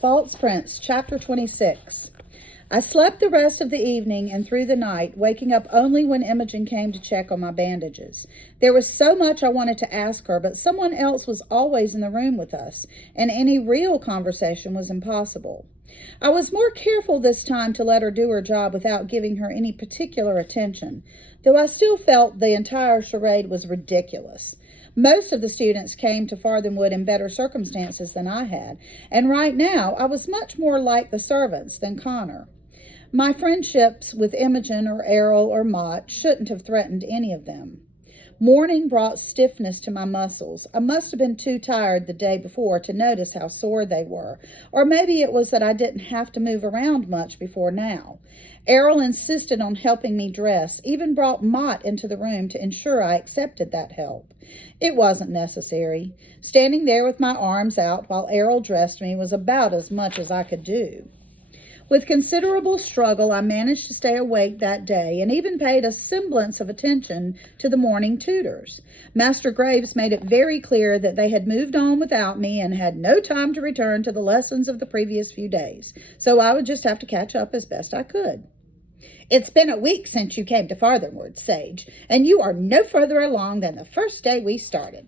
False Prince, Chapter 26. I slept the rest of the evening and through the night, waking up only when Imogen came to check on my bandages. There was so much I wanted to ask her, but someone else was always in the room with us, and any real conversation was impossible. I was more careful this time to let her do her job without giving her any particular attention, though I still felt the entire charade was ridiculous. Most of the students came to Farthenwood in better circumstances than I had, and right now I was much more like the servants than Connor. My friendships with Imogen or Errol or Mott shouldn't have threatened any of them. Morning brought stiffness to my muscles. I must have been too tired the day before to notice how sore they were, or maybe it was that I didn't have to move around much before now. Errol insisted on helping me dress, even brought Mott into the room to ensure I accepted that help. It wasn't necessary. Standing there with my arms out while Errol dressed me was about as much as I could do. With considerable struggle, I managed to stay awake that day and even paid a semblance of attention to the morning tutors. Master Graves made it very clear that they had moved on without me and had no time to return to the lessons of the previous few days, so I would just have to catch up as best I could. "It's been a week since you came to Farthenwood, Sage, and you are no further along than the first day we started."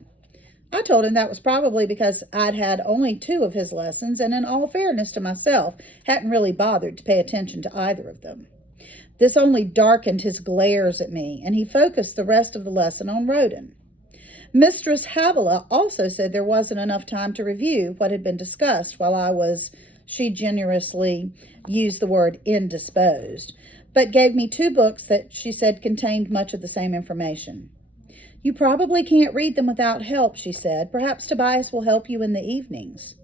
I told him that was probably because I'd had only 2 of his lessons, and in all fairness to myself, hadn't really bothered to pay attention to either of them. This only darkened his glares at me, and he focused the rest of the lesson on Roden. Mistress Havilah also said there wasn't enough time to review what had been discussed while I was, she generously used the word indisposed, but gave me 2 books that she said contained much of the same information. "You probably can't read them without help," she said. "Perhaps Tobias will help you in the evenings."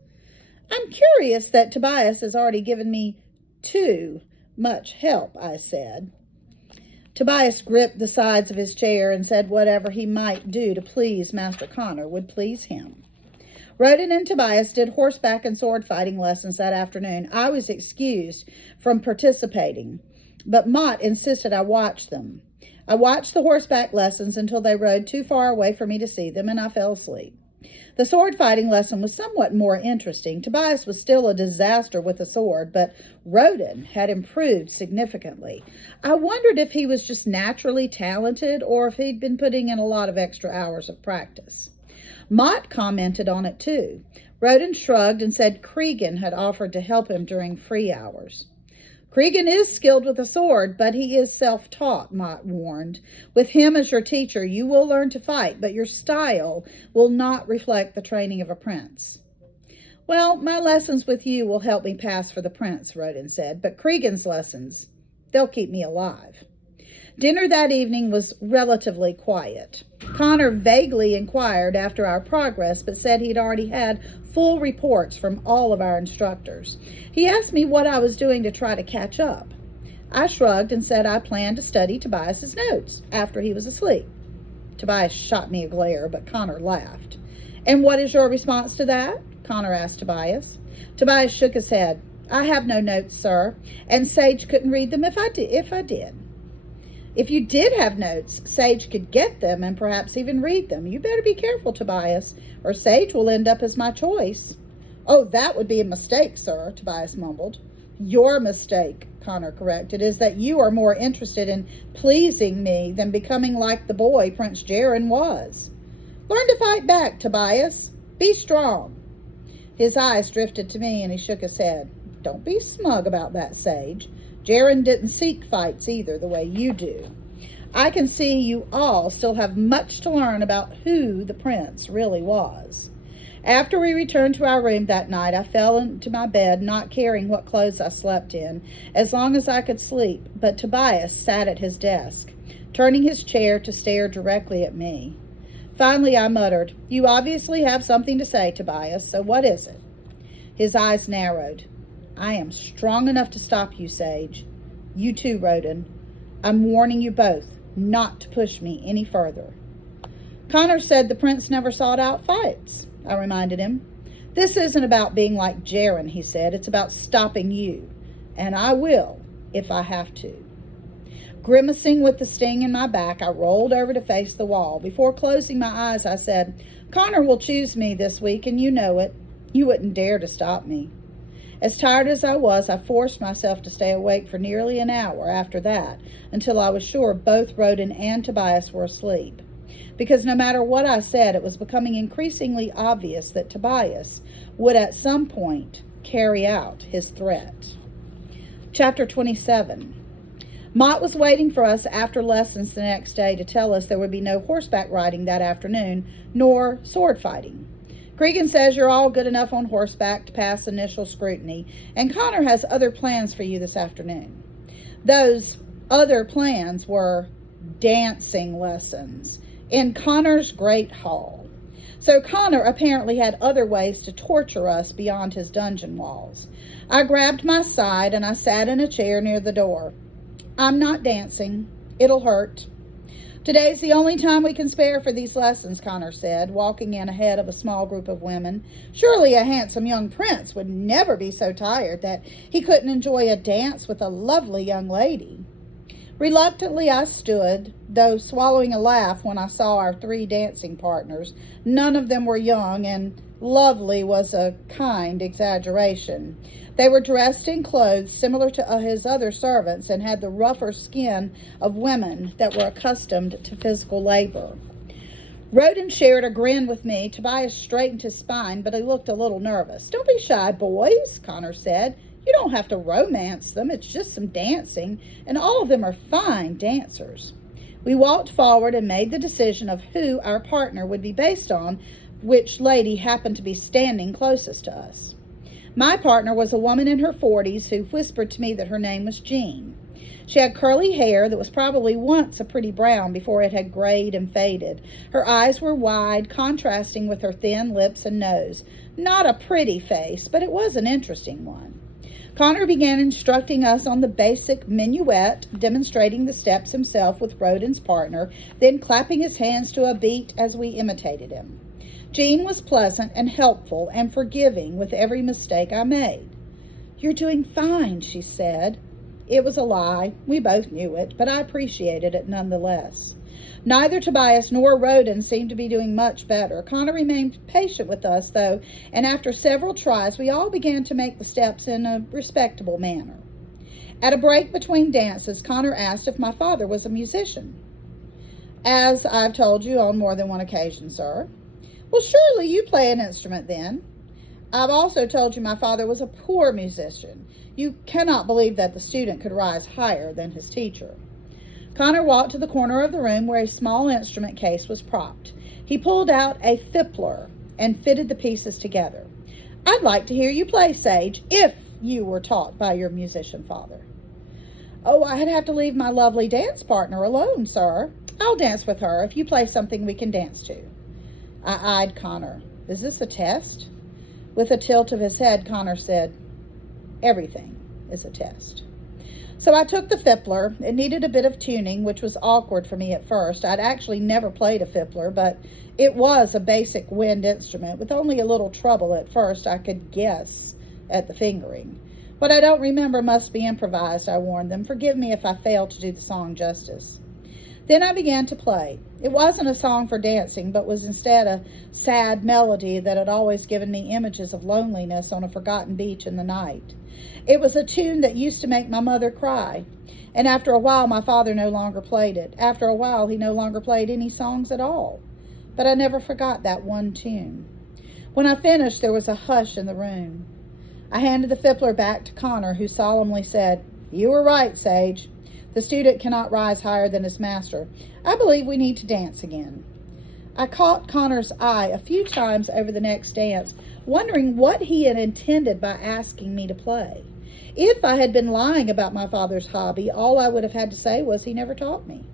"I'm curious that Tobias has already given me too much help," I said. Tobias gripped the sides of his chair and said whatever he might do to please Master Connor would please him. Roden and Tobias did horseback and sword fighting lessons that afternoon. I was excused from participating, but Mott insisted I watch them. I watched the horseback lessons until they rode too far away for me to see them, and I fell asleep. The sword fighting lesson was somewhat more interesting. Tobias was still a disaster with a sword, but Roden had improved significantly. I wondered if he was just naturally talented or if he'd been putting in a lot of extra hours of practice. Mott commented on it too. Roden shrugged and said Cregan had offered to help him during free hours. "Cregan is skilled with a sword, but he is self-taught," Mott warned. "With him as your teacher, you will learn to fight, but your style will not reflect the training of a prince." "Well, my lessons with you will help me pass for the prince," Roden said, "but Cregan's lessons, they'll keep me alive." Dinner that evening was relatively quiet. Connor vaguely inquired after our progress, but said he'd already had full reports from all of our instructors. He asked me what I was doing to try to catch up. I shrugged and said I planned to study Tobias's notes after he was asleep. Tobias shot me a glare, but Connor laughed. "And what is your response to that?" Connor asked Tobias. Tobias shook his head. "I have no notes, sir, and Sage couldn't read them if I did. If you did have notes, Sage could get them and perhaps even read them. You better be careful, Tobias, or Sage will end up as my choice." "Oh, that would be a mistake, sir," Tobias mumbled. "Your mistake," Connor corrected, "is that you are more interested in pleasing me than becoming like the boy Prince Jarin was. Learn to fight back, Tobias. Be strong." His eyes drifted to me and he shook his head. "Don't be smug about that, Sage. Jarin didn't seek fights either the way you do. I can see you all still have much to learn about who the prince really was." After we returned to our room that night, I fell into my bed, not caring what clothes I slept in, as long as I could sleep, but Tobias sat at his desk, turning his chair to stare directly at me. Finally, I muttered, "You obviously have something to say, Tobias, so what is it?" His eyes narrowed. "I am strong enough to stop you, Sage. You too, Roden. I'm warning you both not to push me any further." "Connor said the prince never sought out fights," I reminded him. "This isn't about being like Jarin," he said. "It's about stopping you. And I will, if I have to." Grimacing with the sting in my back, I rolled over to face the wall. Before closing my eyes, I said, "Connor will choose me this week, and you know it. You wouldn't dare to stop me." As tired as I was, I forced myself to stay awake for nearly an hour after that, until I was sure both Roden and Tobias were asleep. Because no matter what I said, it was becoming increasingly obvious that Tobias would at some point carry out his threat. Chapter 27. Mott was waiting for us after lessons the next day to tell us there would be no horseback riding that afternoon, nor sword fighting. Cregan says you're all good enough on horseback to pass initial scrutiny, and Connor has other plans for you this afternoon. Those other plans were dancing lessons in Connor's great hall. So Connor apparently had other ways to torture us beyond his dungeon walls. I grabbed my side and I sat in a chair near the door. I'm not dancing. It'll hurt. Today's the only time we can spare for these lessons, Connor said, walking in ahead of a small group of women. Surely a handsome young prince would never be so tired that he couldn't enjoy a dance with a lovely young lady. Reluctantly I stood, though swallowing a laugh when I saw our 3 dancing partners. None of them were young, and lovely was a kind exaggeration. They were dressed in clothes similar to his other servants and had the rougher skin of women that were accustomed to physical labor. Roden shared a grin with me. Tobias straightened his spine, but he looked a little nervous. Don't be shy, boys, Connor said. You don't have to romance them. It's just some dancing, and all of them are fine dancers. We walked forward and made the decision of who our partner would be based on which lady happened to be standing closest to us. My partner was a woman in her 40s who whispered to me that her name was Jean. She had curly hair that was probably once a pretty brown before it had grayed and faded. Her eyes were wide, contrasting with her thin lips and nose. Not a pretty face, but it was an interesting one. Connor began instructing us on the basic minuet, demonstrating the steps himself with Roden's partner, then clapping his hands to a beat as we imitated him. Jean was pleasant and helpful and forgiving with every mistake I made. You're doing fine, she said. It was a lie. We both knew it, but I appreciated it nonetheless. Neither Tobias nor Roden seemed to be doing much better. Connor remained patient with us, though, and after several tries, we all began to make the steps in a respectable manner. At a break between dances, Connor asked if my father was a musician. As I've told you on more than one occasion, sir. Well, surely you play an instrument then. I've also told you my father was a poor musician. You cannot believe that the student could rise higher than his teacher. Connor walked to the corner of the room where a small instrument case was propped. He pulled out a fiddler and fitted the pieces together. I'd like to hear you play, Sage, if you were taught by your musician father. Oh, I'd have to leave my lovely dance partner alone, sir. I'll dance with her if you play something we can dance to. I eyed Connor. Is this a test? With a tilt of his head, Connor said, everything is a test. So I took the fiddler. It needed a bit of tuning, which was awkward for me at first. I'd actually never played a fiddler, but it was a basic wind instrument. With only a little trouble at first, I could guess at the fingering. What I don't remember must be improvised, I warned them. Forgive me if I failed to do the song justice. Then I began to play. It wasn't a song for dancing, but was instead a sad melody that had always given me images of loneliness on a forgotten beach in the night. It was a tune that used to make my mother cry, and after a while my father no longer played it. After a while he no longer played any songs at all. But I never forgot that one tune. When I finished, there was a hush in the room. I handed the fiddler back to Connor, who solemnly said, You were right, Sage. The student cannot rise higher than his master. I believe we need to dance again. I caught Connor's eye a few times over the next dance, wondering what he had intended by asking me to play. If I had been lying about my father's hobby, all I would have had to say was he never taught me.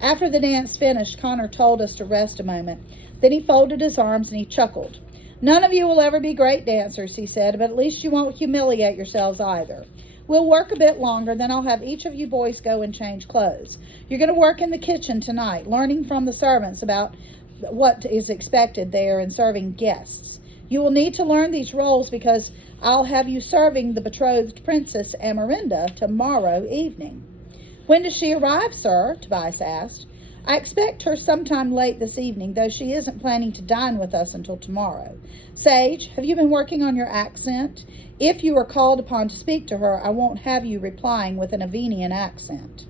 After the dance finished, Connor told us to rest a moment. Then he folded his arms and he chuckled. None of you will ever be great dancers, he said, but at least you won't humiliate yourselves either. We'll work a bit longer, then I'll have each of you boys go and change clothes. You're going to work in the kitchen tonight, learning from the servants about what is expected there and serving guests. You will need to learn these roles because I'll have you serving the betrothed Princess Amarinda tomorrow evening. When does she arrive, sir? Tobias asked. I expect her sometime late this evening, though she isn't planning to dine with us until tomorrow. Sage, have you been working on your accent? If you are called upon to speak to her, I won't have you replying with an Avenian accent.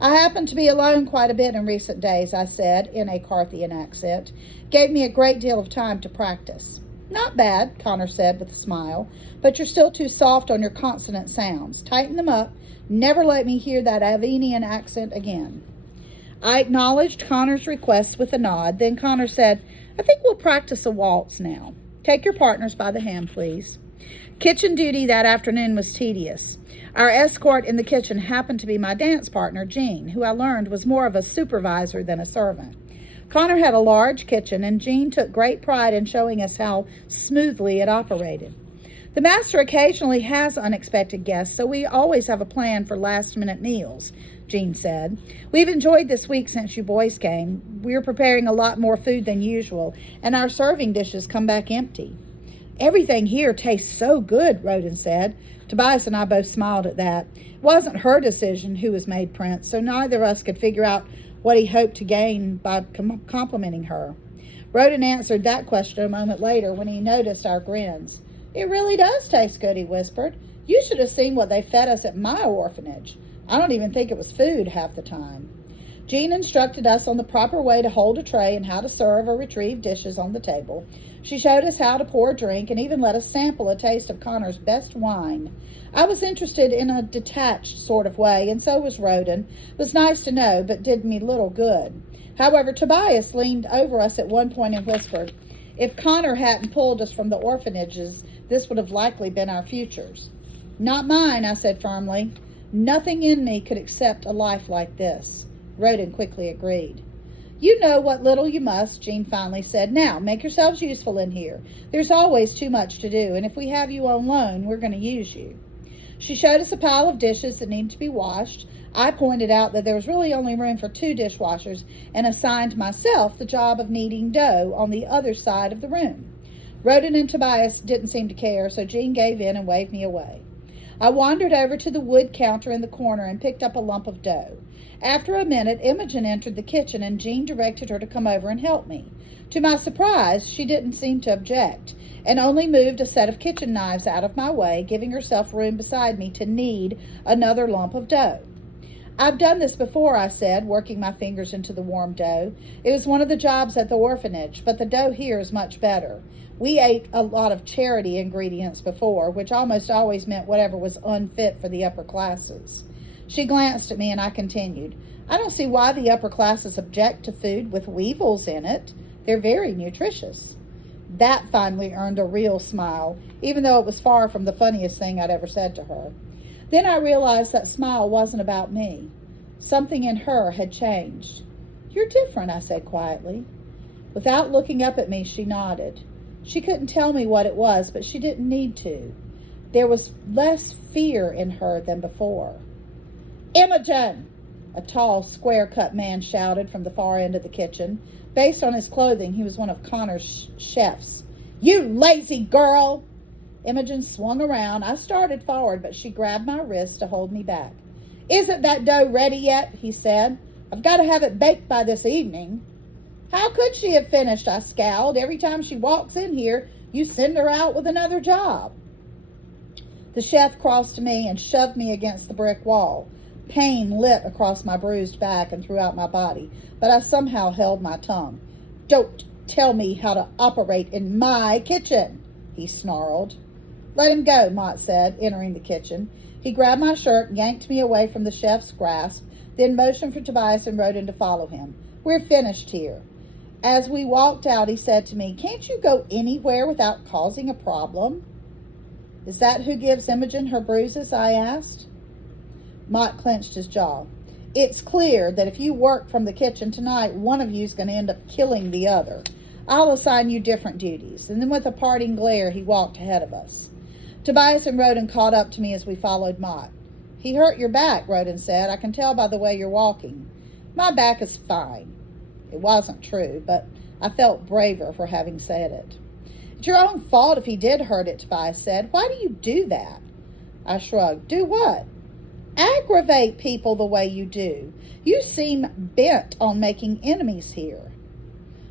I happen to be alone quite a bit in recent days, I said, in a Carthian accent. Gave me a great deal of time to practice. Not bad, Connor said with a smile, but you're still too soft on your consonant sounds. Tighten them up. Never let me hear that Avenian accent again. I acknowledged Connor's request with a nod. Then Connor said, I think we'll practice a waltz now. Take your partners by the hand, please. Kitchen duty that afternoon was tedious. Our escort in the kitchen happened to be my dance partner, Jean, who I learned was more of a supervisor than a servant. Connor had a large kitchen, and Jean took great pride in showing us how smoothly it operated. The master occasionally has unexpected guests, so we always have a plan for last-minute meals, Jean said. We've enjoyed this week since you boys came. We're preparing a lot more food than usual, and our serving dishes come back empty. Everything here tastes so good, Roden said. Tobias and I both smiled at that. It wasn't her decision who was made prince, so neither of us could figure out what he hoped to gain by complimenting her. Roden answered that question a moment later when he noticed our grins. It really does taste good, he whispered. You should have seen what they fed us at my orphanage. I don't even think it was food half the time. Jean instructed us on the proper way to hold a tray and how to serve or retrieve dishes on the table. She showed us how to pour a drink and even let us sample a taste of Connor's best wine. I was interested in a detached sort of way, and so was Roden. It was nice to know, but did me little good. However, Tobias leaned over us at one point and whispered, If Connor hadn't pulled us from the orphanages, this would have likely been our futures. Not mine, I said firmly. Nothing in me could accept a life like this. Roden quickly agreed. You know what little you must, Jean finally said. Now, make yourselves useful in here. There's always too much to do, and if we have you on loan, we're going to use you. She showed us a pile of dishes that needed to be washed. I pointed out that there was really only room for 2 dishwashers and assigned myself the job of kneading dough on the other side of the room. Roden and Tobias didn't seem to care, so Jean gave in and waved me away. I wandered over to the wood counter in the corner and picked up a lump of dough. After a minute, Imogen entered the kitchen, and Jean directed her to come over and help me. To my surprise, she didn't seem to object, and only moved a set of kitchen knives out of my way, giving herself room beside me to knead another lump of dough. I've done this before, I said, working my fingers into the warm dough. It was one of the jobs at the orphanage, but the dough here is much better. We ate a lot of charity ingredients before, which almost always meant whatever was unfit for the upper classes. She glanced at me and I continued, I don't see why the upper classes object to food with weevils in it. They're very nutritious. That finally earned a real smile, even though it was far from the funniest thing I'd ever said to her. Then I realized that smile wasn't about me. Something in her had changed. You're different, I said quietly. Without looking up at me, she nodded. She couldn't tell me what it was, but she didn't need to. There was less fear in her than before. Imogen! A tall, square-cut man shouted from the far end of the kitchen. Based on his clothing, he was one of Connor's chefs. You lazy girl! Imogen swung around. I started forward, but she grabbed my wrist to hold me back. Isn't that dough ready yet? He said. I've got to have it baked by this evening. How could she have finished? I scowled. Every time she walks in here, you send her out with another job. The chef crossed to me and shoved me against the brick wall. Pain lit across my bruised back and throughout my body, but I somehow held my tongue. Don't tell me how to operate in my kitchen, he snarled. Let him go, Mott said, entering the kitchen. He grabbed my shirt and yanked me away from the chef's grasp, then motioned for Tobias and Roden to follow him. We're finished here. As we walked out, he said to me, Can't you go anywhere without causing a problem? Is that who gives Imogen her bruises? I asked. Mott clenched his jaw. It's clear that if you work from the kitchen tonight, one of you's going to end up killing the other. I'll assign you different duties. And then with a parting glare, he walked ahead of us. Tobias and Roden caught up to me as we followed Mott. He hurt your back, Roden said. I can tell by the way you're walking. My back is fine. It wasn't true, but I felt braver for having said it. It's your own fault if he did hurt it, Tobias said. Why do you do that? I shrugged. Do what? Act aggravate people the way you do. You seem bent on making enemies here.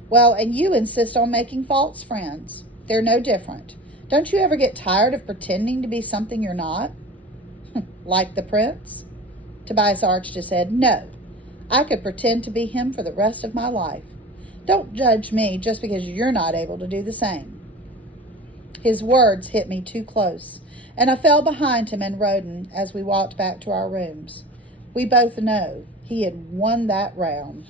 Well, and you insist on making false friends. They're no different. Don't you ever get tired of pretending to be something you're not? Like the prince? Tobias arched his head. No, I could pretend to be him for the rest of my life. Don't judge me just because you're not able to do the same. His words hit me too close, and I fell behind him and Roden as we walked back to our rooms. We both know he had won that round.